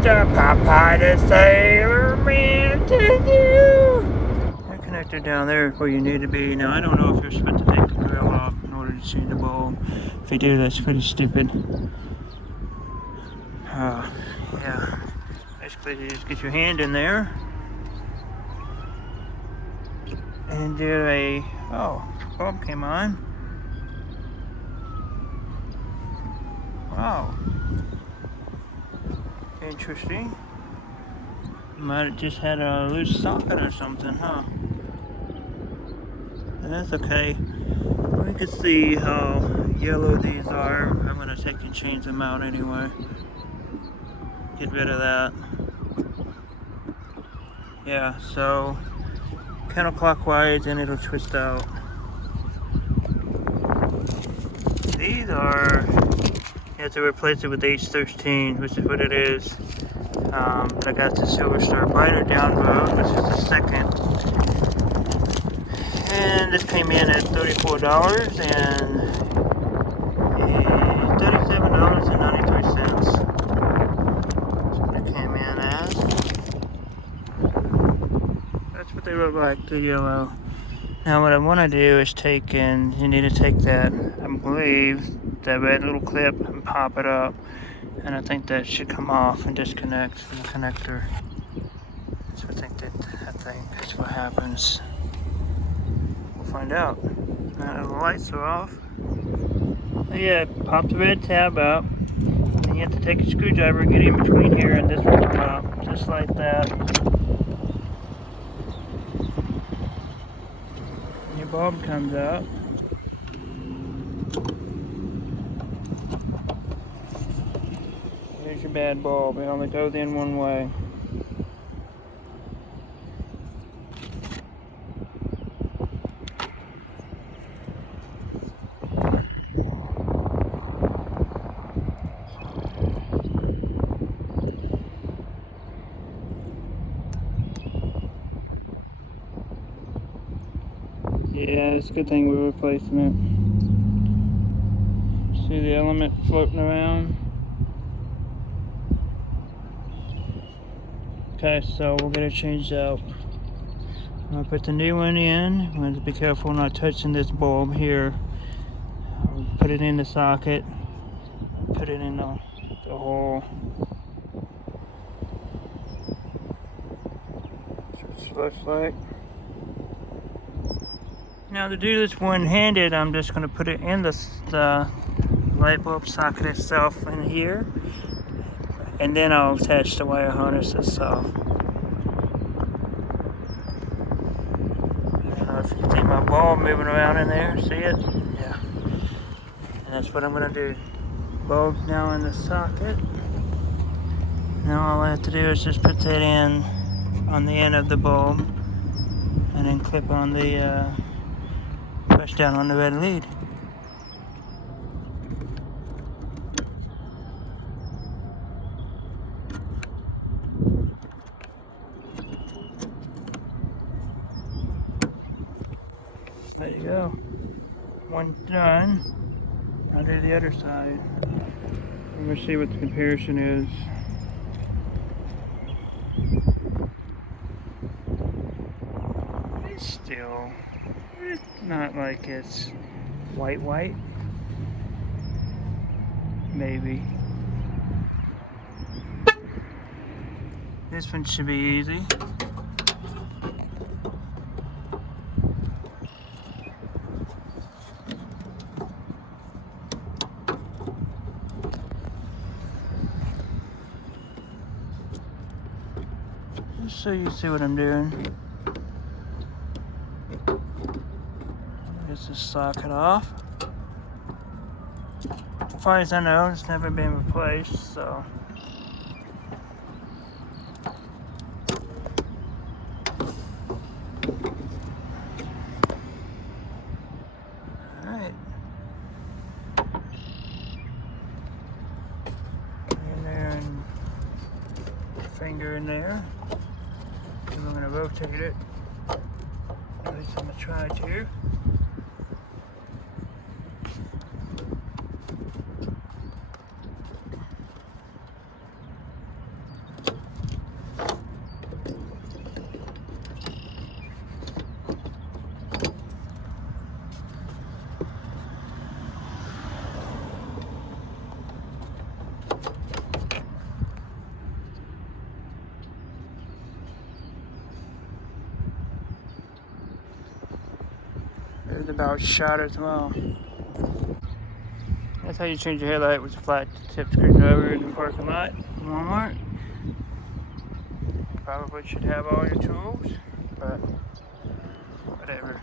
chains are Popeye the Sailor Man to you. You're connected down there where you need to be. Now, I don't know if you're supposed to take the grill off in order to change the bulb. If you do, that's pretty stupid. Yeah. Basically, you just get your hand in there and do a... Oh, bulb came on. Wow. Interesting. Might have just had a loose socket or something, huh? That's okay. We can see how yellow these are. I'm gonna take and change them out anyway. Get rid of that. Yeah, so counterclockwise and it'll twist out. These are, you have to replace it with h13, which is what it is. But I got the Silver Star Biter down road, which is the second. And this came in at $34 and $37.93. That's what it came in as. That's what they look like, the yellow. Now what I want to do is take and you need to take that, I believe, that red little clip and pop it up. And I think that should come off and disconnect from the connector. So I think that's what happens. We'll find out. Now the lights are off. So yeah, pop the red tab out. And you have to take a screwdriver and get in between here and this will come out. Just like that. And your bulb comes out. Here's your bad bulb. It only goes in one way. Yeah, it's a good thing we're replacing it. See the element floating around? Okay, so we'll get it changed out. I'm gonna put the new one in. I'm gonna be careful not touching this bulb here. I'll put it in the socket. Put it in the hole. Flashlight. Now to do this one-handed, I'm just gonna put it in the light bulb socket itself in here. And then I'll attach the wire harness itself. I don't know if you can see my bulb moving around in there. See it? Yeah. And that's what I'm going to do. Bulb's now in the socket. Now all I have to do is just put that in on the end of the bulb. And then clip on the, push down on the red lead. There you go. One's done. I'll do the other side. Let me see what the comparison is. It's still, it's not like it's white. Maybe. This one should be easy. So you see what I'm doing. Get this socket off. As far as I know, it's never been replaced, so. Alright. In there and finger in there. And I'm going to rotate it. At least I'm going to try to. about shot it tomorrow. That's how you change your headlight with a flat tip screwdriver in the parking lot, Walmart. You probably should have all your tools, but whatever.